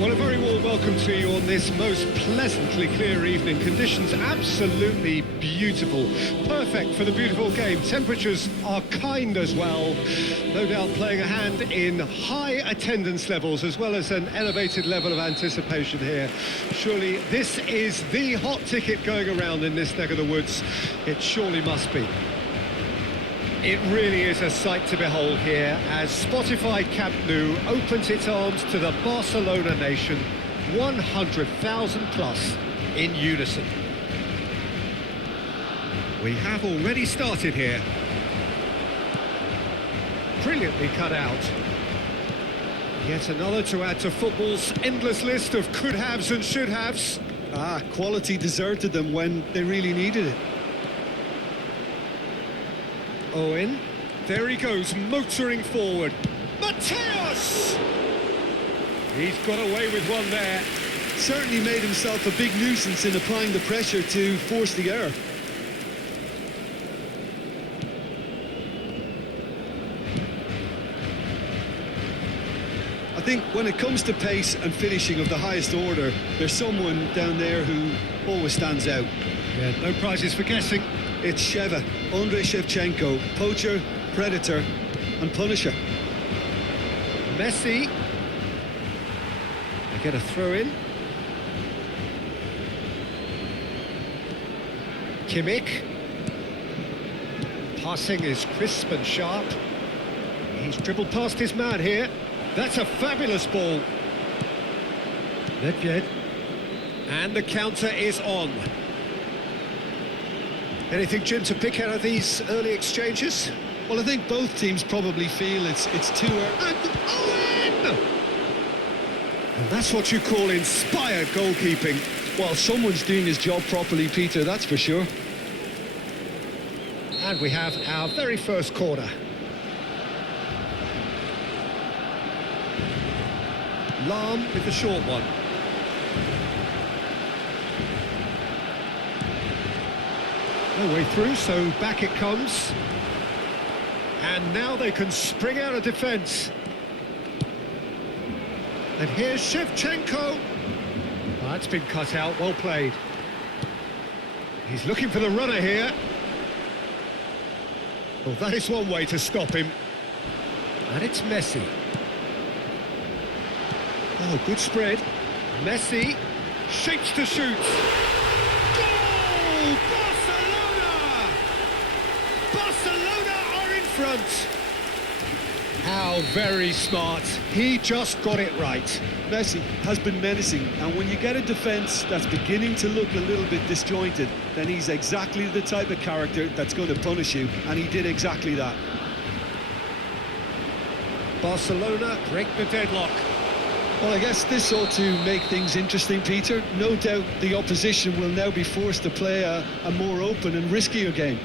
Well, a very warm welcome to you on this most pleasantly clear evening. Conditions absolutely beautiful. Perfect for the beautiful game. Temperatures are kind as well. No doubt playing a hand in high attendance levels as well as an elevated level of anticipation here. Surely this is the hot ticket going around in this neck of the woods. It surely must be. It really is a sight to behold here as Spotify Camp Nou opens its arms to the Barcelona nation, 100,000 plus in unison. We have already started here. Brilliantly cut out. Yet another to add to football's endless list of could-haves and should-haves. Quality deserted them when they really needed it. Owen, there he goes, motoring forward. Mateus! He's got away with one there. Certainly made himself a big nuisance in applying the pressure to force the error. I think when it comes to pace and finishing of the highest order, there's someone down there who always stands out. Yeah, no prizes for guessing. It's Sheva, Andrei Shevchenko, poacher, predator and punisher. Messi. They get a throw in. Kimmich. Passing is crisp and sharp. He's dribbled past his man here. That's a fabulous ball. Nedved. And the counter is on. Anything, Jim, to pick out of these early exchanges? Well, I think both teams probably feel it's too early. And Owen! And that's what you call inspired goalkeeping. Well, someone's doing his job properly, Peter, that's for sure. And we have our very first corner. Lahm with the short one. No way through, so back it comes. And now they can spring out of defence. And here's Shevchenko. Oh, that's been cut out, well played. He's looking for the runner here. Well, that is one way to stop him. And it's Messi. Oh, good spread. Messi shapes to shoot. Goal! Barcelona are in front. How very smart. He just got it right. Messi has been menacing, and when you get a defence that's beginning to look a little bit disjointed, then he's exactly the type of character that's going to punish you, and he did exactly that. Barcelona break the deadlock. Well, I guess this ought to make things interesting, Peter. No doubt the opposition will now be forced to play a more open and riskier game.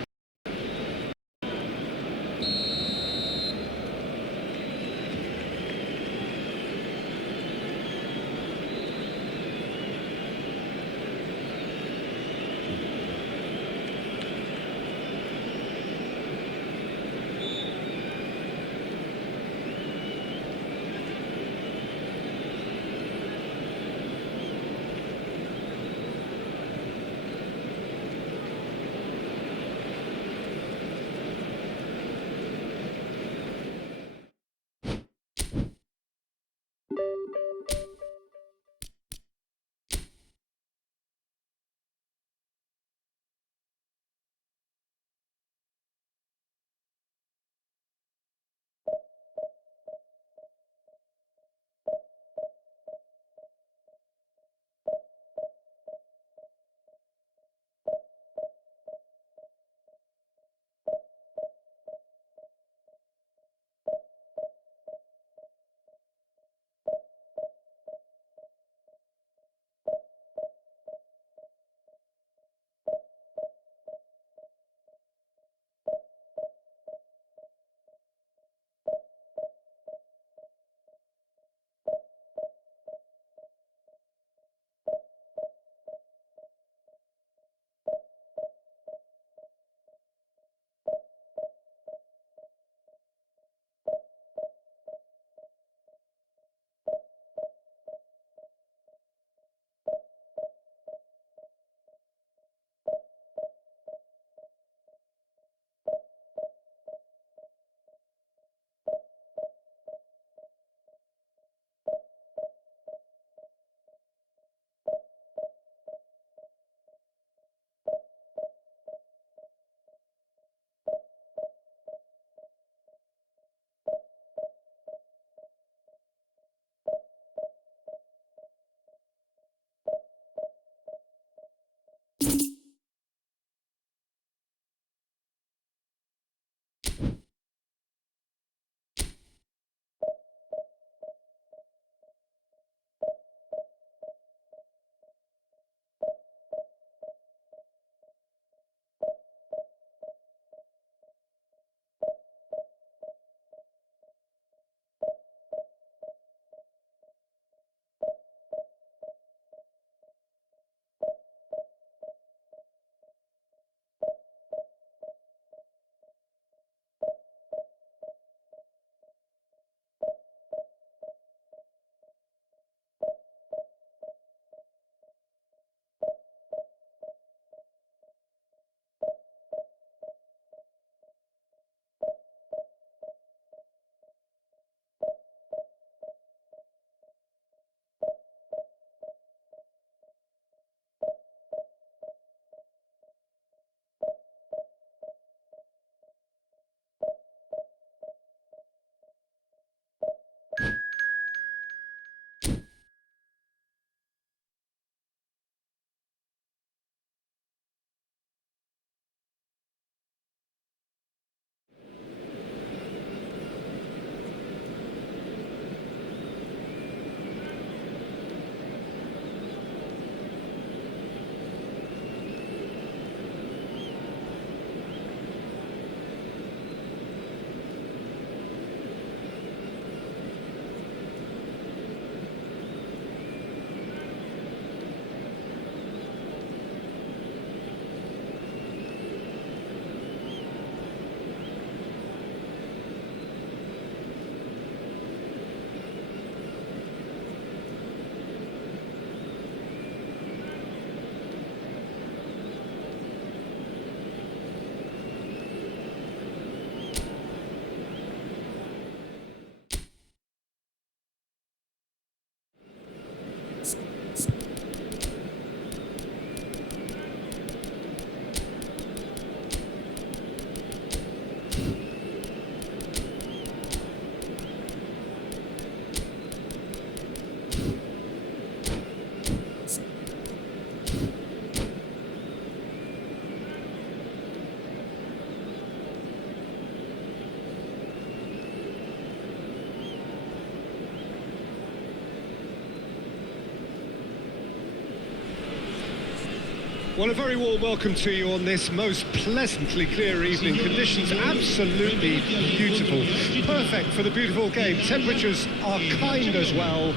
Well, a very warm welcome to you on this most pleasantly clear evening. Conditions absolutely beautiful. Perfect for the beautiful game. Temperatures are kind as well.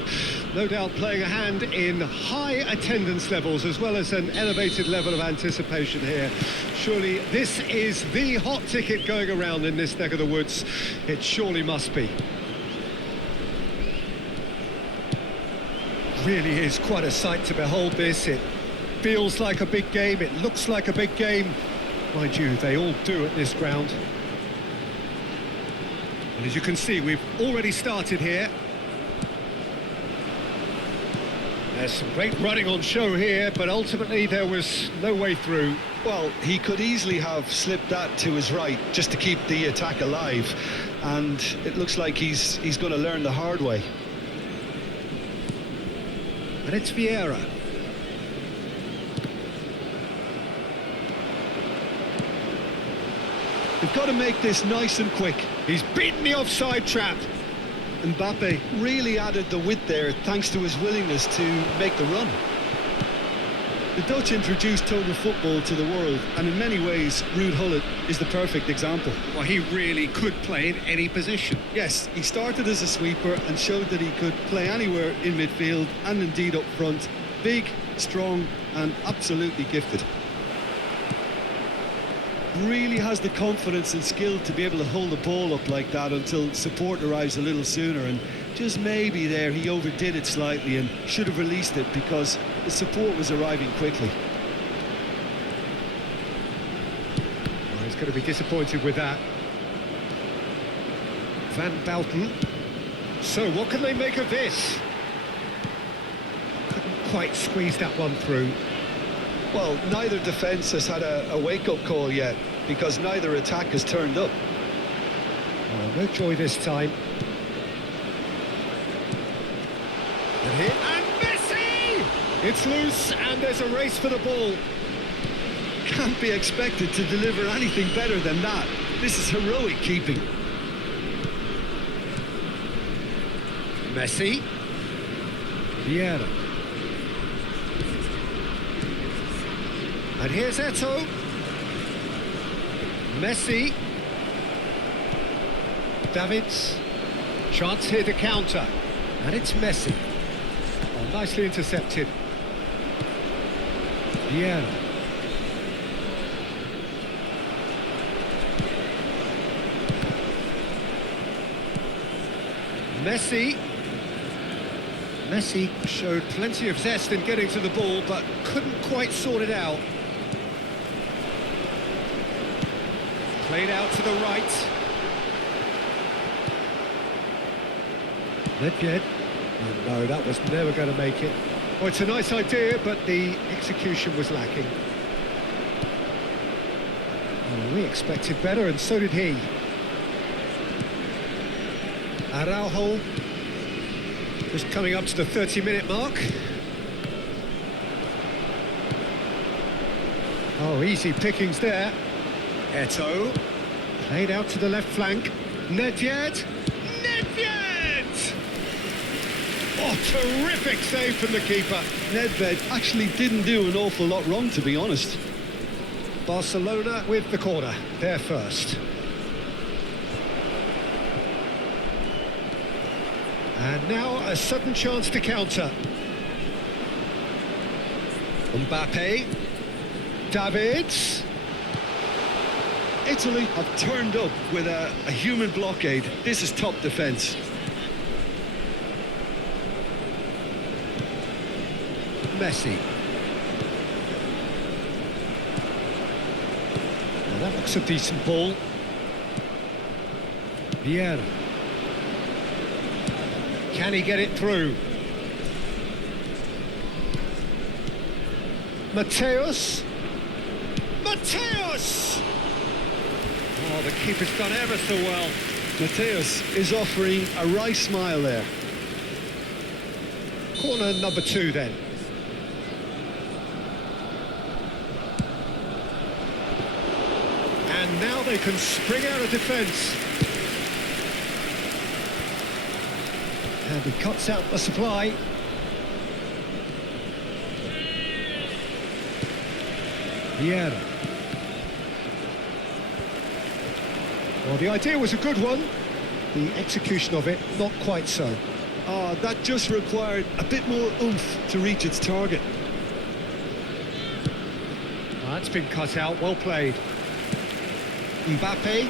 No doubt playing a hand in high attendance levels as well as an elevated level of anticipation here. Surely this is the hot ticket going around in this neck of the woods. It surely must be. Really is quite a sight to behold this. It feels like a big game, it looks like a big game. Mind you, they all do at this ground. And as you can see, we've already started here. There's some great running on show here, but ultimately there was no way through. Well, he could easily have slipped that to his right just to keep the attack alive, and it looks like he's going to learn the hard way. And it's Vieira. They've got to make this nice and quick. He's beaten the offside trap. Mbappe really added the width there thanks to his willingness to make the run. The Dutch introduced total football to the world, and in many ways, Ruud Gullit is the perfect example. Well, he really could play in any position. Yes, he started as a sweeper and showed that he could play anywhere in midfield and indeed up front. Big, strong and absolutely gifted. Really has the confidence and skill to be able to hold the ball up like that until support arrives a little sooner, and just maybe there he overdid it slightly and should have released it because the support was arriving quickly. Well, he's going to be disappointed with that. Van Bouten. So what can they make of this? Couldn't quite squeeze that one through. Well, neither defence has had a wake-up call yet because neither attack has turned up. Oh, no joy this time. And here, and Messi! It's loose, and there's a race for the ball. Can't be expected to deliver anything better than that. This is heroic keeping. Messi. Vieira. And here's Eto'o. Messi. Davids. Chance here to counter. And it's Messi. Oh, nicely intercepted. Vieira. Messi. Messi showed plenty of zest in getting to the ball, but couldn't quite sort it out. Played out to the right. Nedved. Oh, no, that was never going to make it. Well, it's a nice idea, but the execution was lacking. Oh, we expected better, and so did he. Araujo. Just coming up to the 30-minute mark. Oh, easy pickings there. Eto'o. Played out to the left flank. Nedved. Nedved! Oh, terrific save from the keeper. Nedved actually didn't do an awful lot wrong, to be honest. Barcelona with the corner. They're first. And now a sudden chance to counter. Mbappe. Davids. Italy have turned up with a human blockade. This is top defence. Messi. Well, that looks a decent ball. Vieira. Can he get it through? Mateus. Mateus! Oh, the keeper's done ever so well. Mateus is offering a wry smile there. Corner number 2 then. And now they can spring out of defence. And he cuts out the supply. Vieira. Well, the idea was a good one. The execution of it, not quite so. That just required a bit more oomph to reach its target. That's been cut out, well played. Mbappe.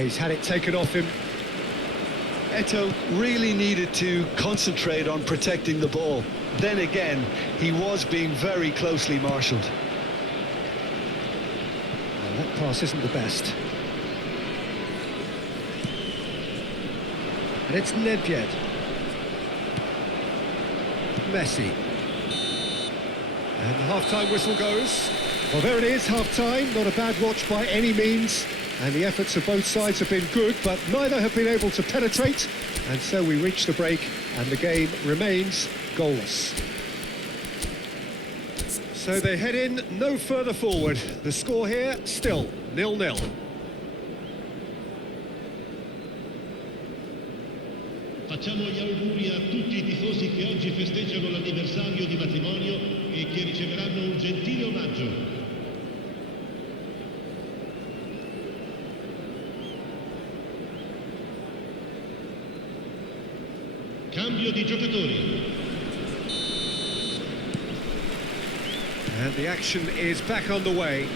He's had it taken off him. Eto'o really needed to concentrate on protecting the ball. Then again, he was being very closely marshalled. Well, that pass isn't the best. And it's Nedved. Messi. And the half-time whistle goes. Well, there it is, half-time. Not a bad watch by any means. And the efforts of both sides have been good, but neither have been able to penetrate. And so we reach the break, and the game remains goalless. So they head in no further forward. The score here, still 0-0. Facciamo gli auguri a tutti i tifosi che oggi festeggiano l'anniversario di matrimonio e che riceveranno un gentile omaggio. Cambio di giocatori. And the action is back underway.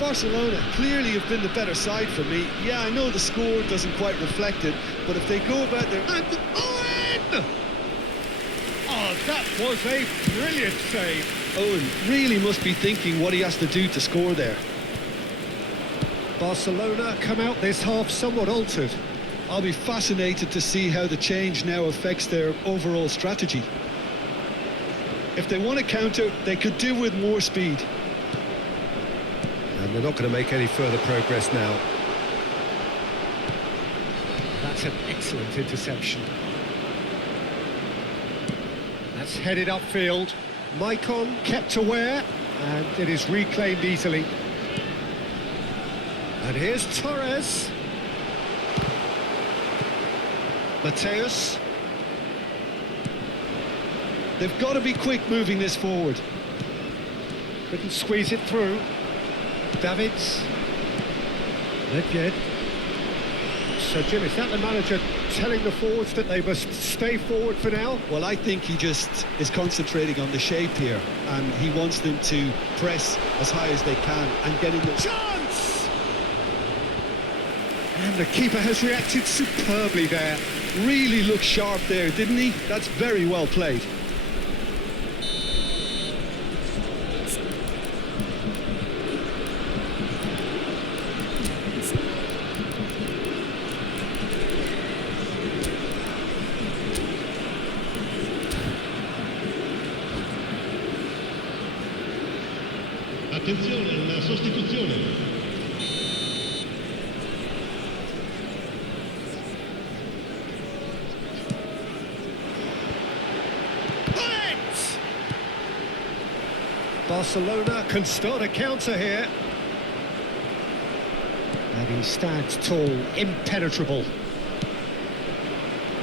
Barcelona clearly have been the better side for me. Yeah, I know the score doesn't quite reflect it, but if they go about their... And Owen! Oh, that was a brilliant save. Owen really must be thinking what he has to do to score there. Barcelona come out this half somewhat altered. I'll be fascinated to see how the change now affects their overall strategy. If they want to counter, they could do with more speed. And they're not going to make any further progress now. That's an excellent interception. That's headed upfield. Maicon kept aware, and it is reclaimed easily. And here's Torres. Mateus. They've got to be quick moving this forward. Couldn't squeeze it through. Davids. Nedved. So, Jim, is that the manager telling the forwards that they must stay forward for now? Well, I think he just is concentrating on the shape here, and he wants them to press as high as they can and get in the... Chance! And the keeper has reacted superbly there. Really looked sharp there, didn't he? That's very well played. Attenzione, una sostituzione. Barcelona can start a counter here. And he stands tall, impenetrable.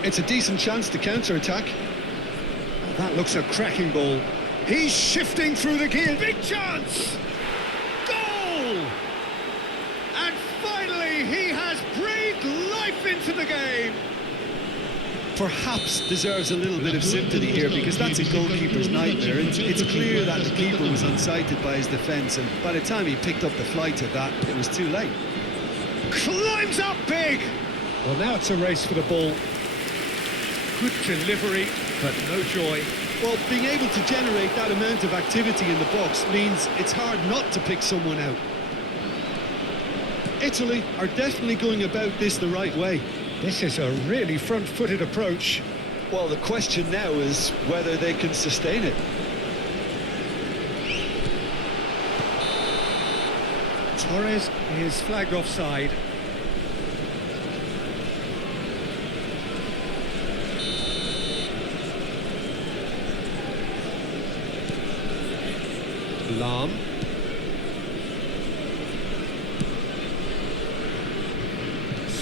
It's a decent chance to counter-attack. Oh, that looks a cracking ball. He's shifting through the gear. Big chance! Goal! And finally, he has breathed life into the game. Perhaps deserves a little bit of sympathy here, because that's a goalkeeper's nightmare. It's clear that the keeper was unsighted by his defence, and by the time he picked up the flight of that, it was too late. Climbs up big! Well, now it's a race for the ball. Good delivery, but no joy. Well, being able to generate that amount of activity in the box means it's hard not to pick someone out. Italy are definitely going about this the right way. This is a really front-footed approach. Well, the question now is whether they can sustain it. Torres is flagged offside. Lam.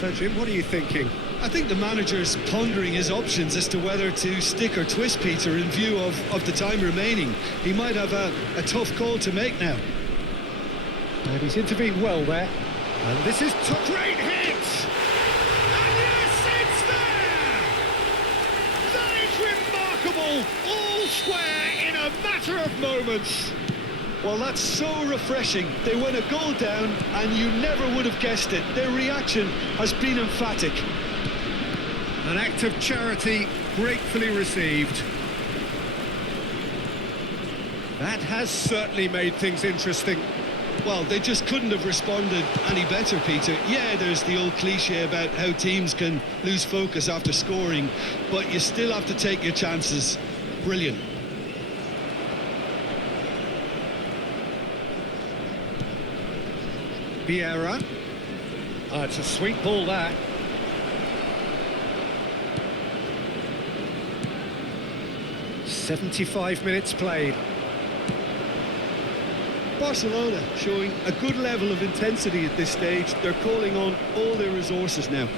So, Jim, what are you thinking? I think the manager's pondering his options as to whether to stick or twist Peter in view of the time remaining. He might have a tough call to make now. And he's intervened well there. And this is great hit! And yes, it's there! That is remarkable! All square in a matter of moments. Well, that's so refreshing. They went a goal down and you never would have guessed it. Their reaction has been emphatic. An act of charity gratefully received. That has certainly made things interesting. Well, they just couldn't have responded any better, Peter. Yeah, there's the old cliche about how teams can lose focus after scoring, but you still have to take your chances. Brilliant. Vieira. It's a sweet ball, that. "75 minutes played." Barcelona showing a good level of intensity at this stage. They're calling on all their resources now.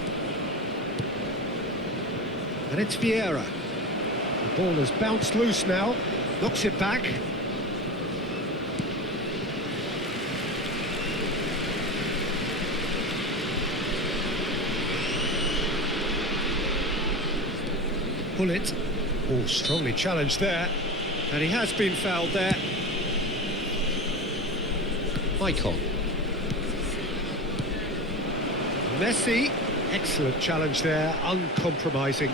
And it's Vieira. The ball has bounced loose now. Knocks it back. Bullet. Oh, strongly challenged there. And he has been fouled there. Michael. Messi. Excellent challenge there, uncompromising.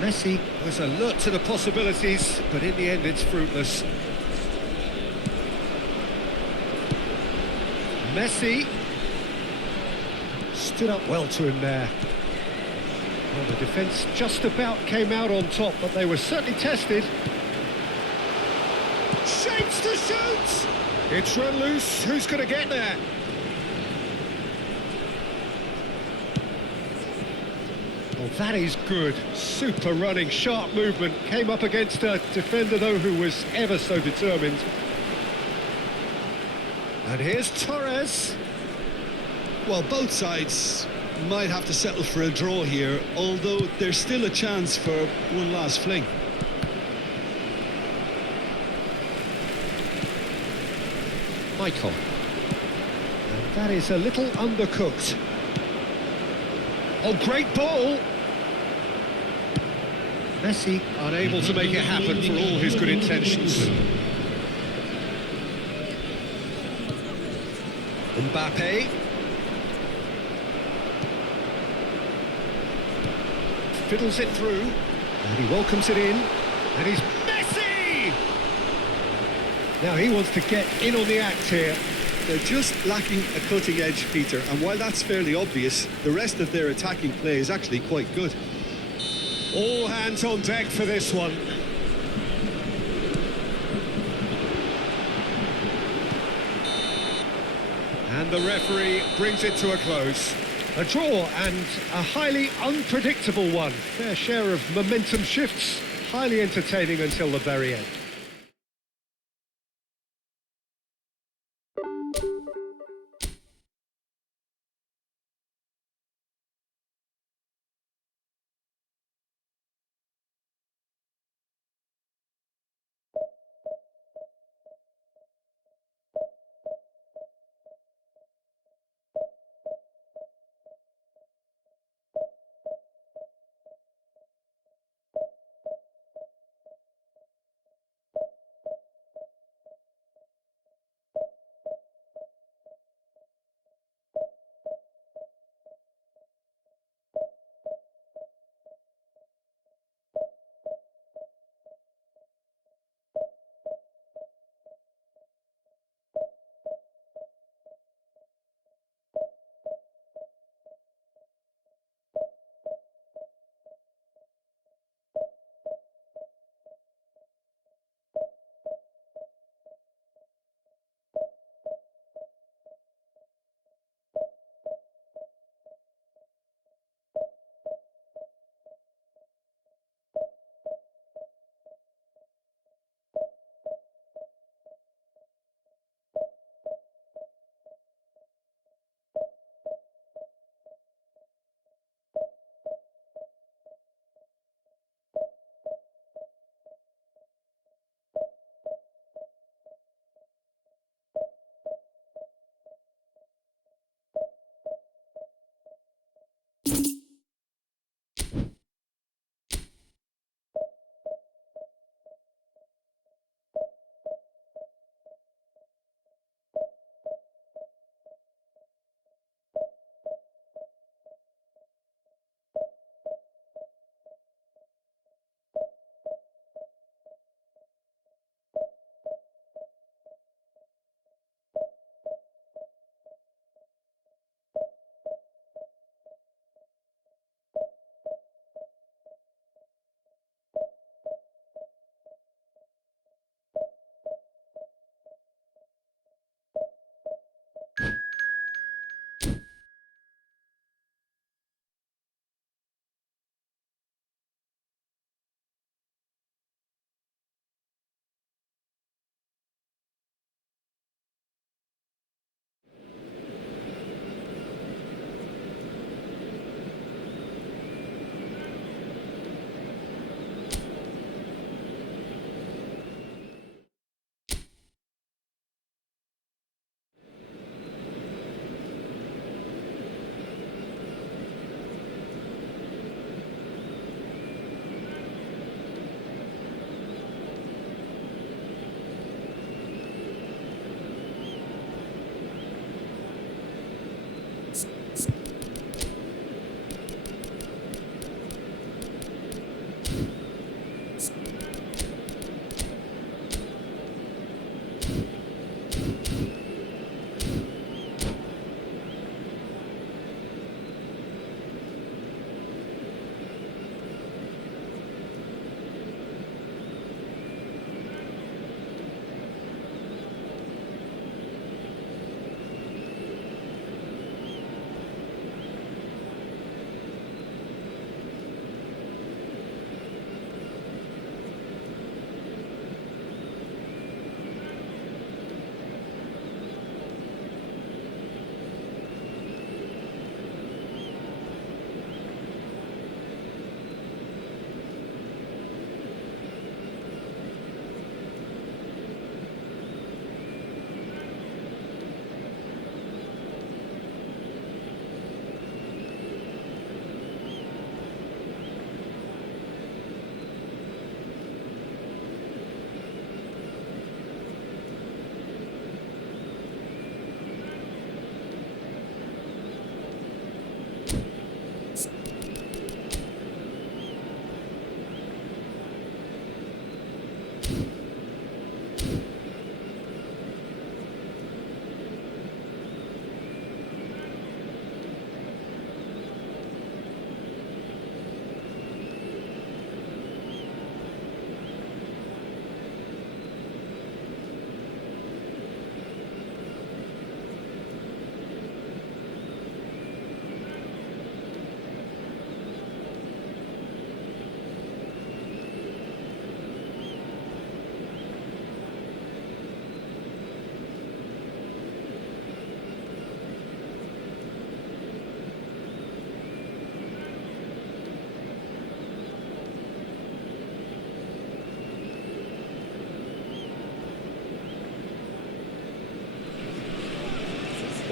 Messi was alert to the possibilities, but in the end it's fruitless. Messi. Stood up well to him there. Well, the defence just about came out on top, but they were certainly tested. Shapes to shoot! It's run loose. Who's going to get there? Oh, that is good. Super running, sharp movement. Came up against a defender, though, who was ever so determined. And here's Torres. Well, both sides might have to settle for a draw here, although there's still a chance for one last fling. Michael. And that is a little undercooked. Oh, great ball! Messi unable to make it happen for all his good intentions. Mbappe. Fiddles it through, and he welcomes it in, and he's Messi! Now he wants to get in on the act here. They're just lacking a cutting edge, Peter, and while that's fairly obvious, the rest of their attacking play is actually quite good. All hands on deck for this one. And the referee brings it to a close. A draw and a highly unpredictable one. Fair share of momentum shifts, highly entertaining until the very end.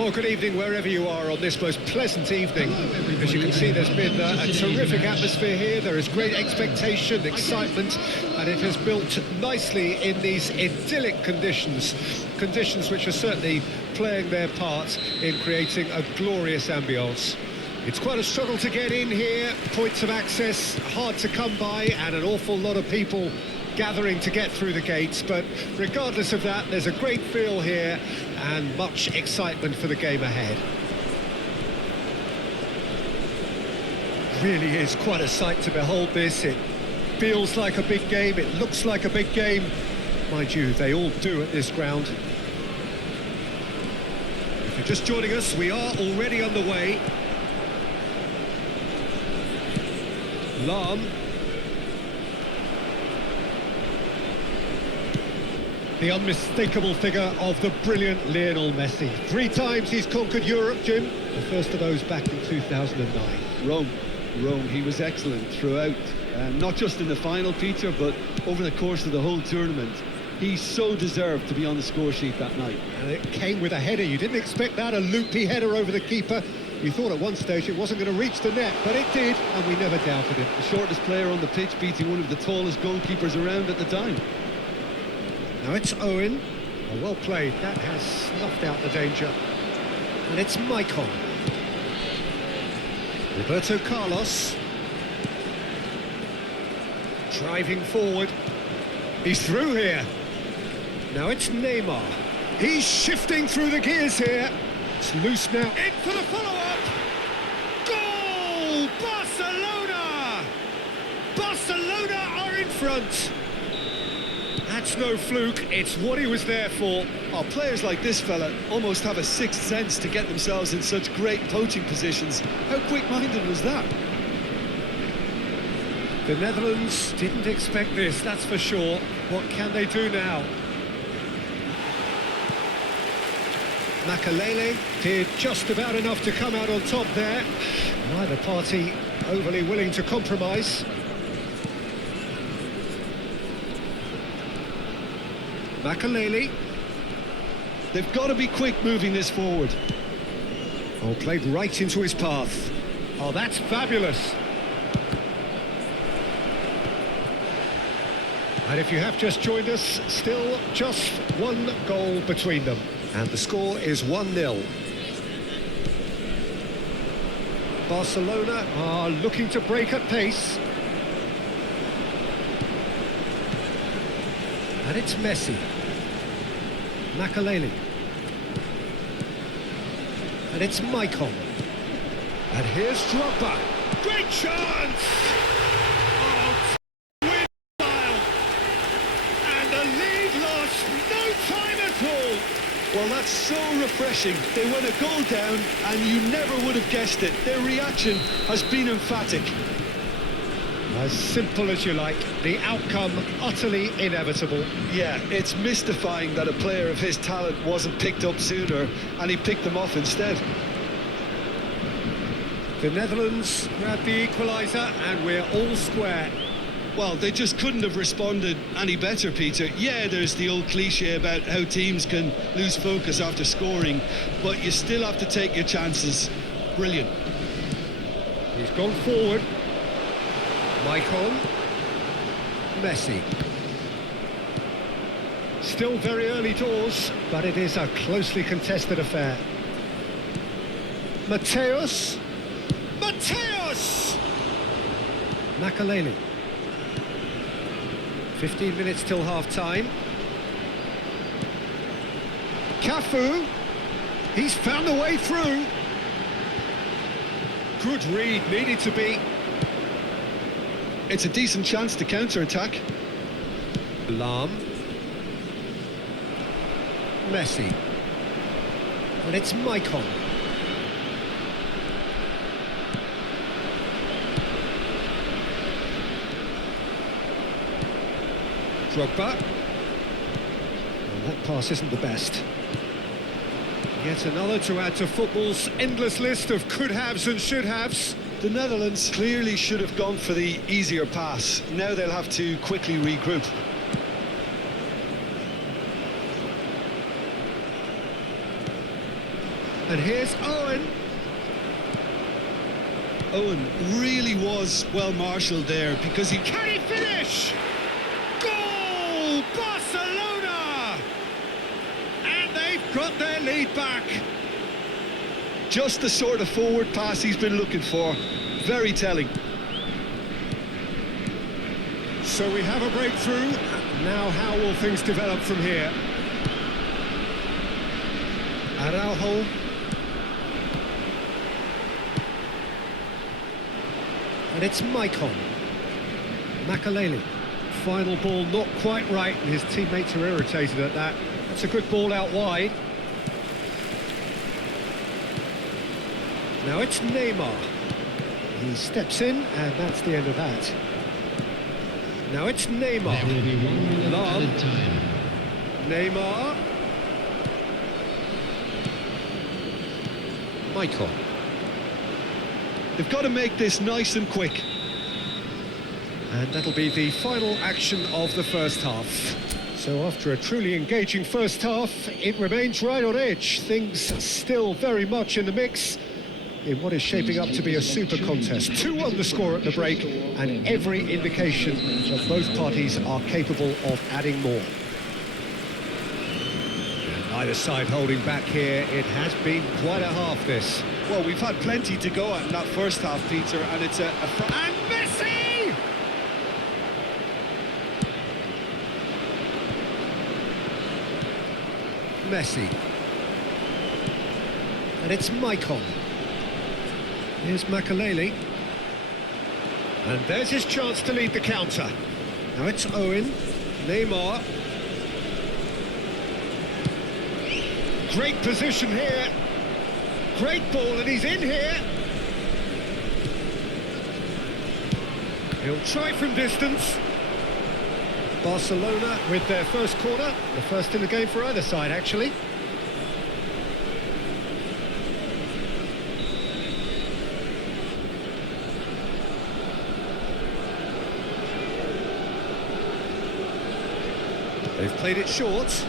Well, good evening wherever you are on this most pleasant evening. As you can see, there's been a terrific atmosphere here. There is great expectation, excitement, and it has built nicely in these idyllic conditions. Conditions which are certainly playing their part in creating a glorious ambience. It's quite a struggle to get in here, points of access hard to come by, and an awful lot of people gathering to get through the gates, but regardless of that, there's a great feel here and much excitement for the game ahead. Really is quite a sight to behold this. It feels like a big game, it looks like a big game. Mind you, they all do at this ground. If you're just joining us, we are already underway. Lahm. The unmistakable figure of the brilliant Lionel Messi. 3 times he's conquered Europe, Jim. The first of those back in 2009. Rome, he was excellent throughout. Not just in the final, Peter, but over the course of the whole tournament. He so deserved to be on the score sheet that night. And it came with a header. You didn't expect that, a loopy header over the keeper. You thought at one stage it wasn't going to reach the net, but it did, and we never doubted it. The shortest player on the pitch beating one of the tallest goalkeepers around at the time. Now it's Owen. Oh, well played. That has snuffed out the danger. And it's Maicon. Roberto Carlos. Driving forward. He's through here. Now it's Neymar. He's shifting through the gears here. It's loose now. In for the follow-up. Goal! Barcelona! Barcelona are in front. That's no fluke, it's what he was there for. Oh, players like this fella almost have a sixth sense to get themselves in such great poaching positions. How quick-minded was that? The Netherlands didn't expect this, that's for sure. What can they do now? Makalele did just about enough to come out on top there. Neither party overly willing to compromise. Makalele. They've got to be quick moving this forward. Oh, played right into his path. Oh, that's fabulous. And if you have just joined us, still just one goal between them. And the score is 1-0. Barcelona are looking to break at pace. And it's Messi. Makalele. And it's Maicon. And here's Drogba. Great chance! Oh, win style. And the lead lost no time at all. Well, that's so refreshing. They went a goal down and you never would have guessed it. Their reaction has been emphatic. As simple as you like, the outcome utterly inevitable. Yeah, it's mystifying that a player of his talent wasn't picked up sooner and he picked them off instead. The Netherlands grab the equaliser and we're all square. Well, they just couldn't have responded any better, Peter. Yeah, there's the old cliche about how teams can lose focus after scoring, but you still have to take your chances. Brilliant. He's gone forward. Maicon. Messi. Still very early doors, but it is a closely contested affair. Mateus. Mateus! Makalele. 15 minutes till half-time. Cafu. He's found a way through. Good read, needed to be. It's a decent chance to counter-attack. Lahm. Messi. And it's Maicon. Drogba. Well, that pass isn't the best. Yet another to add to football's endless list of could-haves and should-haves. The Netherlands clearly should have gone for the easier pass. Now they'll have to quickly regroup. And here's Owen. Owen really was well marshalled there because he... Can he finish? Goal! Barcelona! And they've got their lead back. Just the sort of forward pass he's been looking for. Very telling. So we have a breakthrough. Now how will things develop from here? Araujo. And it's Maicon. Makaleli. Final ball not quite right, and his teammates are irritated at that. That's a good ball out wide. Now it's Neymar. He steps in, and that's the end of that. Now it's Neymar. There will be 1 minute added time. Neymar. Maicon. They've got to make this nice and quick. And that'll be the final action of the first half. So after a truly engaging first half, it remains right on edge. Things still very much in the mix in what is shaping up to be a super contest. 2-1 the score at the break, and every indication that both parties are capable of adding more. Either side holding back here. It has been quite a half, this. Well, we've had plenty to go at in that first half, Peter, and it's And Messi! Messi. And it's Maicon. Here's Makaleli. And there's his chance to lead the counter. Now it's Owen. Neymar. Great position here. Great ball, and he's in here. He'll try from distance. Barcelona with their first corner. The first in the game for either side, actually. They've played it short.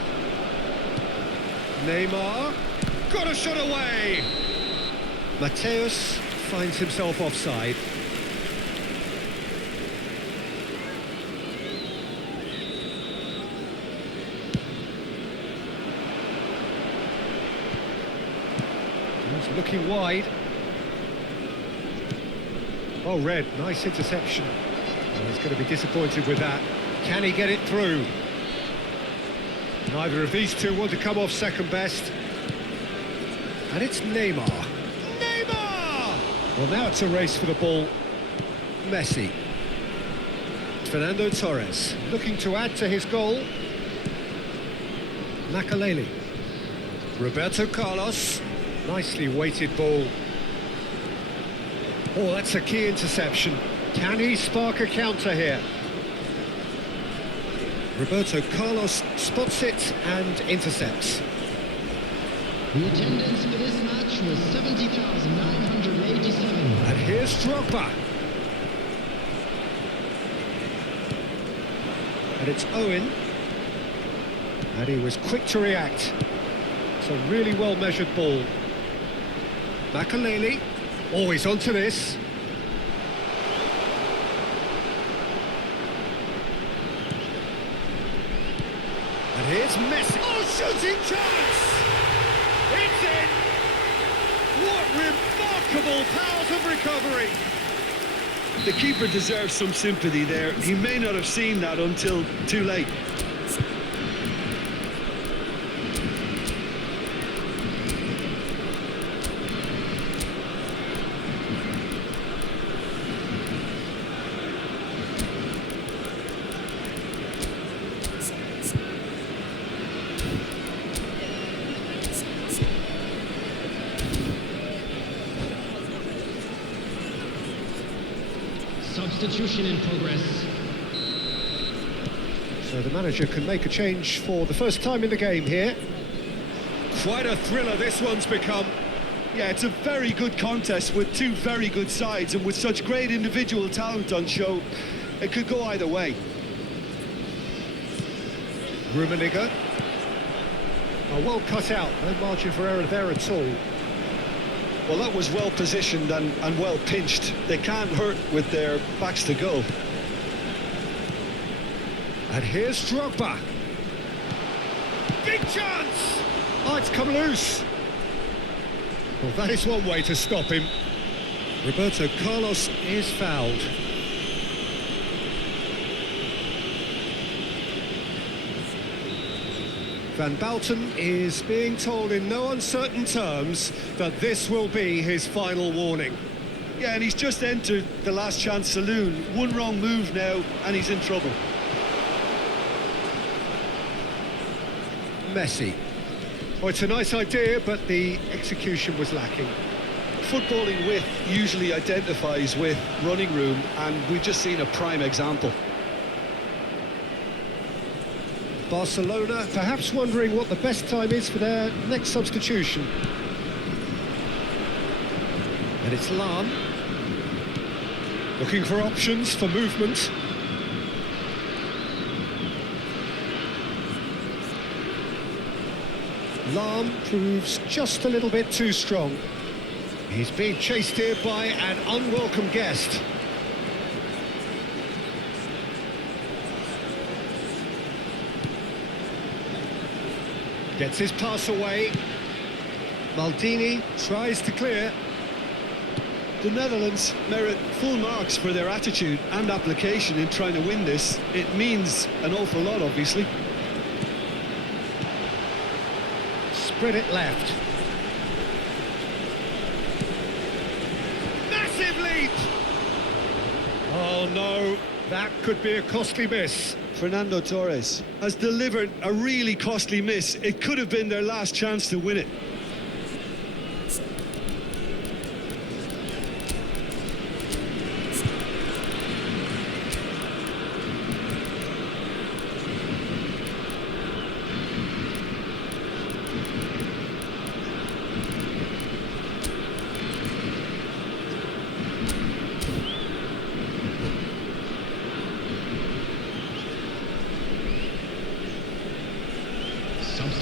Neymar. Got a shot away. Mateus finds himself offside. He's looking wide. Oh, Red, nice interception. Oh, he's going to be disappointed with that. Can he get it through? Neither of these two want to come off second best. And it's Neymar. Neymar! Well, now it's a race for the ball. Messi. Fernando Torres looking to add to his goal. Makaleli. Roberto Carlos. Nicely weighted ball. Oh, that's a key interception. Can he spark a counter here? Roberto Carlos spots it and intercepts. The attendance for this match was 70,987. And here's Drogba. And it's Owen. And he was quick to react. It's a really well-measured ball. Makaleli. Always onto this. And here's Messi. Oh, shooting chance! It's in! What remarkable powers of recovery! the keeper deserves some sympathy there. He may not have seen that until too late. Substitution in progress. So the manager can make a change for the first time in the game here. Quite a thriller this one's become. Yeah, it's a very good contest with two very good sides, and with such great individual talent on show, it could go either way. Rummenigge. Oh, well cut out, no margin for error there at all. Well, that was well positioned and well pinched. They can't hurt with their backs to goal. And here's Drogba. Big chance! Oh, it's come loose. Well, that is one way to stop him. Roberto Carlos is fouled. Van Bouten is being told in no uncertain terms that this will be his final warning. Yeah, and he's just entered the last chance saloon. One wrong move now, and he's in trouble. Messi. Well, it's a nice idea, but the execution was lacking. Footballing width usually identifies with running room, and we've just seen a prime example. Barcelona perhaps wondering what the best time is for their next substitution. And it's Lam. Looking for options for movement. Lam proves just a little bit too strong. He's being chased here by an unwelcome guest. Gets his pass away. Maldini tries to clear. The Netherlands merit full marks for their attitude and application in trying to win this. It means an awful lot, obviously. Spread it left. Massive lead! Oh no, that could be a costly miss. Fernando Torres has delivered a really costly miss. It could have been their last chance to win it.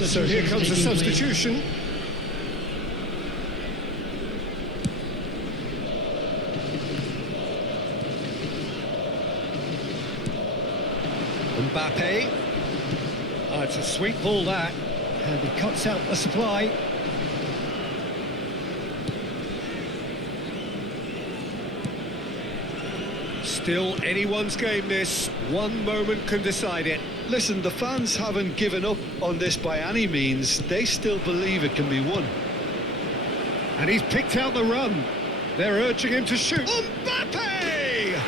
So here comes the substitution. Mbappe. Oh, it's a sweet ball that. And he cuts out the supply. Still anyone's game this. One moment can decide it. Listen, the fans haven't given up on this by any means. They still believe it can be won. And he's picked out the run. They're urging him to shoot. Mbappe!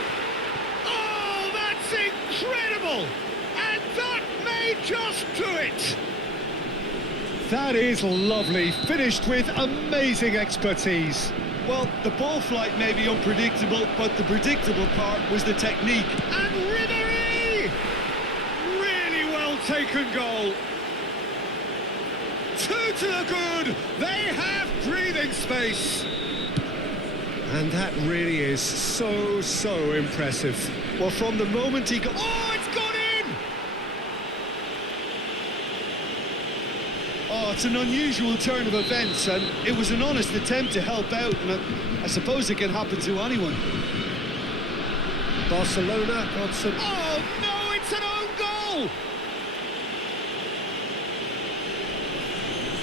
Oh, that's incredible! And that may just do it! That is lovely, finished with amazing expertise. Well, the ball flight may be unpredictable, but the predictable part was the technique. And Ribéry! Really well taken goal. 2 to the good. They have breathing space. And that really is so impressive. Well, from the moment he got... Oh, it's gone in! Oh, it's an unusual turn of events, and it was an honest attempt to help out, and I suppose it can happen to anyone. Barcelona got some... Oh, no, it's an own goal!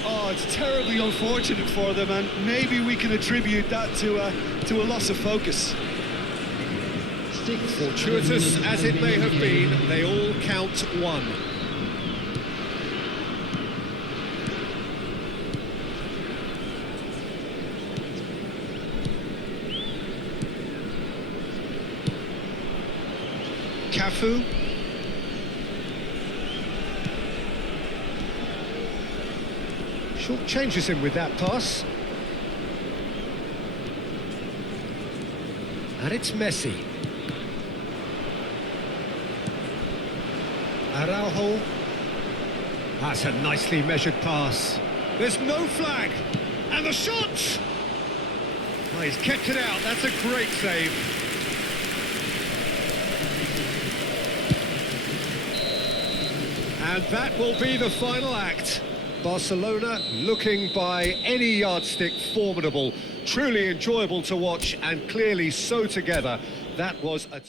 Oh, it's terribly unfortunate for them, and maybe we can attribute that to a loss of focus. Fortuitous as it may have been, they all count one. Cafu. Short changes him with that pass. And it's Messi. Araujo. That's a nicely measured pass. There's no flag. And the shot! Oh, he's kept it out. That's a great save. And that will be the final act. Barcelona looking by any yardstick formidable, truly enjoyable to watch and clearly so together. That was a...